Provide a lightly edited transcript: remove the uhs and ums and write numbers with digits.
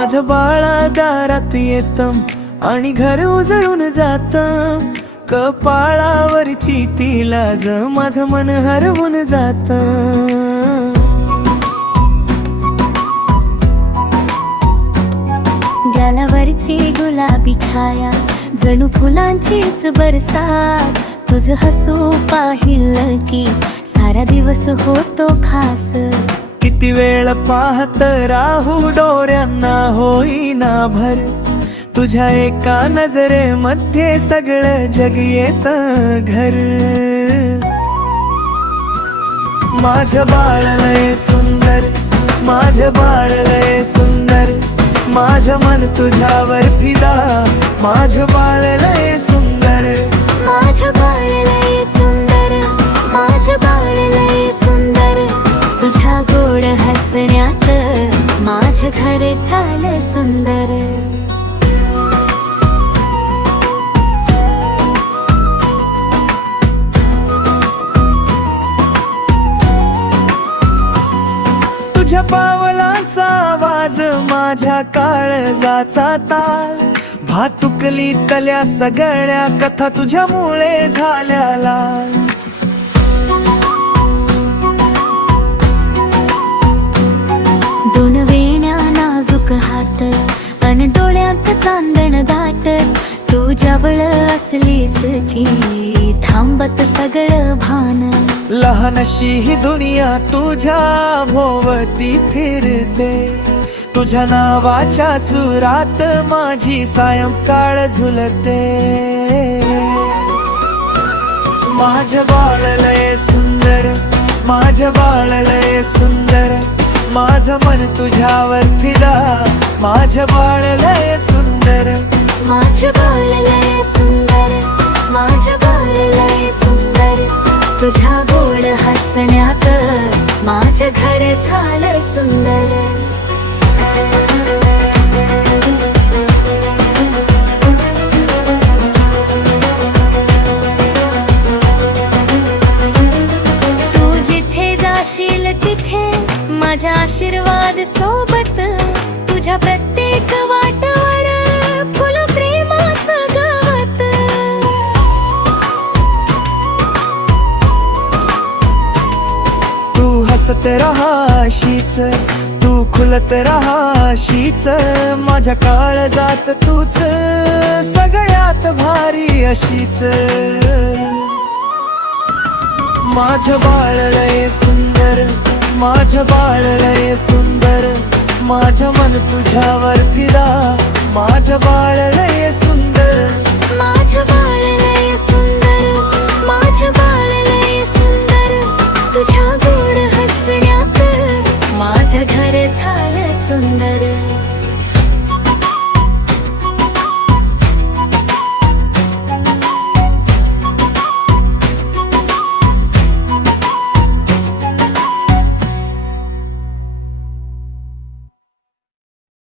माझं बाळा दारात येतम आणि घर उजळून जातं, कपाळावरची ती लाज माझं मन हरवून जातं. गालावरची गुलाबी छाया जणू फुलांचीच बरसात, तुझं हसू पाहिलं की सारा दिवस होतो खास. किती वेळ पाहत राहू डोळ्यांना होईना भर, तुझ्या एका नजरेमध्ये सगळं जग येतं घर. माझं बाळ लय सुंदर, माझं बाळ लय सुंदर, माझं मन तुझ्यावर फिदा, माझं बाळ लय सुंदर. माझं बाळ लय सुंदर, माझं बाळ लय सुंदर, तुझ्या गोड हसण्यात माझं घर झालं सुंदर. तुझ्या पावलांचा आवाज माझ्या काळजाचा ताल, भातुकली तल्या सगळ्या कथा तुझ्यामुळे झाल्या लाल. दोन वेण्या नाजूक हात अन डोळ्यात चांदण दाट, तू जवळ असलीस की थांबत सगळं भान. लहानशी ही दुनिया तुझ्या भोवती फिरते, तुझ्या नावाच्या सुरात माझी सायंकाळ झुलते. माझं बाळ लय सुंदर, माझं बाळ लय सुंदर, माझं मन तुझ्यावर फिदा, माझं बाळ लय सुंदर. माझं बाळ लय सुंदर, माझं बाळ लय सुंदर, तुझ्या गोड हसण्यात माझं घर झालं सुंदर. तू जिथे जाशील तिथे माझ्या आशीर्वाद सोबत, तुझ्या प्रत्येक वाटावर फुल प्रेमाचं गवत. तू हसत रहाशीच, तू खुलत रहाशीच, माझ्या काळजात तूच सगळ्यात भारी अशीच. माझं बाळ लय सुंदर, माझं बाळ लय सुंदर, माझं मन तुझ्यावर फिदा, माझं बाळ लय